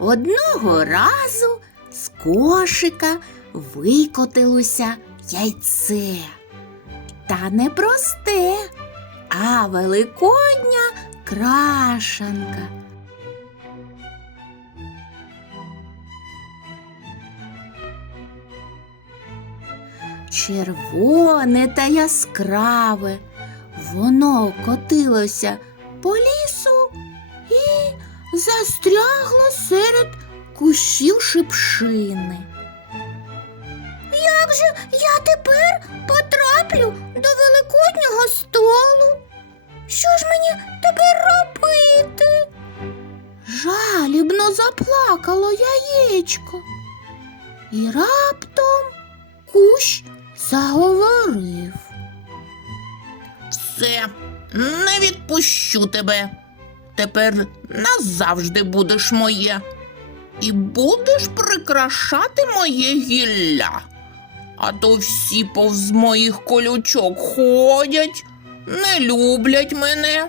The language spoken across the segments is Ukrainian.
Одного разу з кошика викотилося яйце. Та не просте, а великодня крашанка. Червоне та яскраве, воно котилося по лісу і застрягло кущів шипшини. Як же я тепер потраплю до великоднього столу? Що ж мені тепер робити? Жалібно заплакало яєчко. І раптом кущ заговорив. Все, не відпущу тебе. Тепер назавжди будеш моє. І будеш прикрашати моє гілля. А то всі повз моїх колючок ходять, не люблять мене.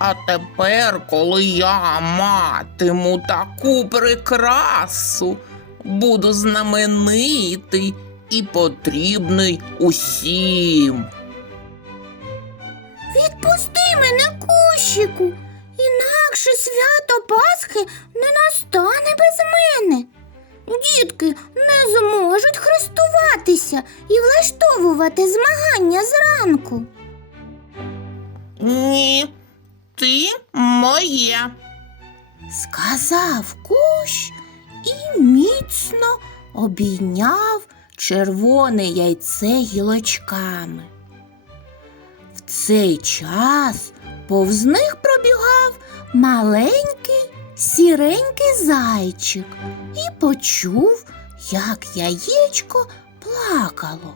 А тепер, коли я матиму таку прикрасу, буду знаменитий і потрібний усім. Відпусти мене, кущику, інакше свято Пасхи не настане без мене. Дітки не зможуть хрестуватися і влаштовувати змагання зранку. Ні, ти моє. Сказав кущ і міцно обійняв червоне яйце гілочками. В цей час повз них пробігав маленький сіренький зайчик і почув, як яєчко плакало.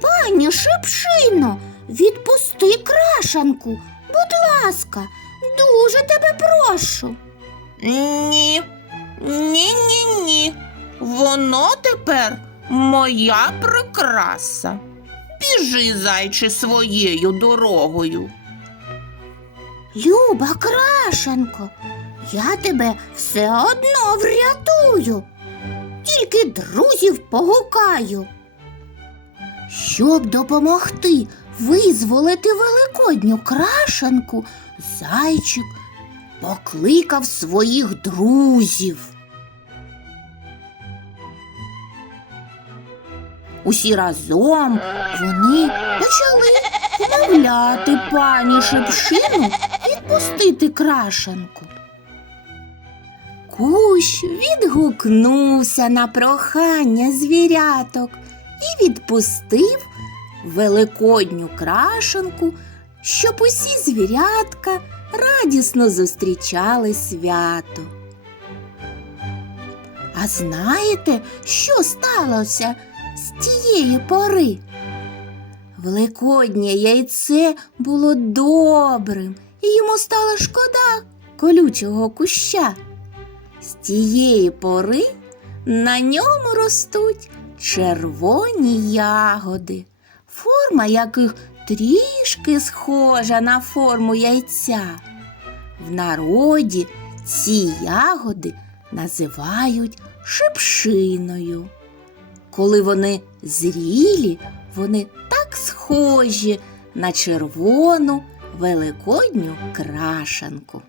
Пані Шипшино, відпусти крашанку, будь ласка, дуже тебе прошу. Ні, ні, ні, ні. Воно тепер моя прикраса. Біжи, зайче, своєю дорогою. Люба крашанко, я тебе все одно врятую, тільки друзів погукаю. Щоб допомогти визволити великодню крашанку, зайчик покликав своїх друзів. Усі разом вони почали вмовляти пані Шепшину відпустити крашанку. Кущ відгукнувся на прохання звіряток і відпустив великодню крашанку, щоб усі звірятка радісно зустрічали свято. А знаєте, що сталося з тієї пори? Великоднє яйце було добрим, і йому стало шкода колючого куща. З тієї пори на ньому ростуть червоні ягоди, форма яких трішки схожа на форму яйця. В народі ці ягоди називають шипшиною. Коли вони зрілі, вони так схожі на червону великодню крашанку.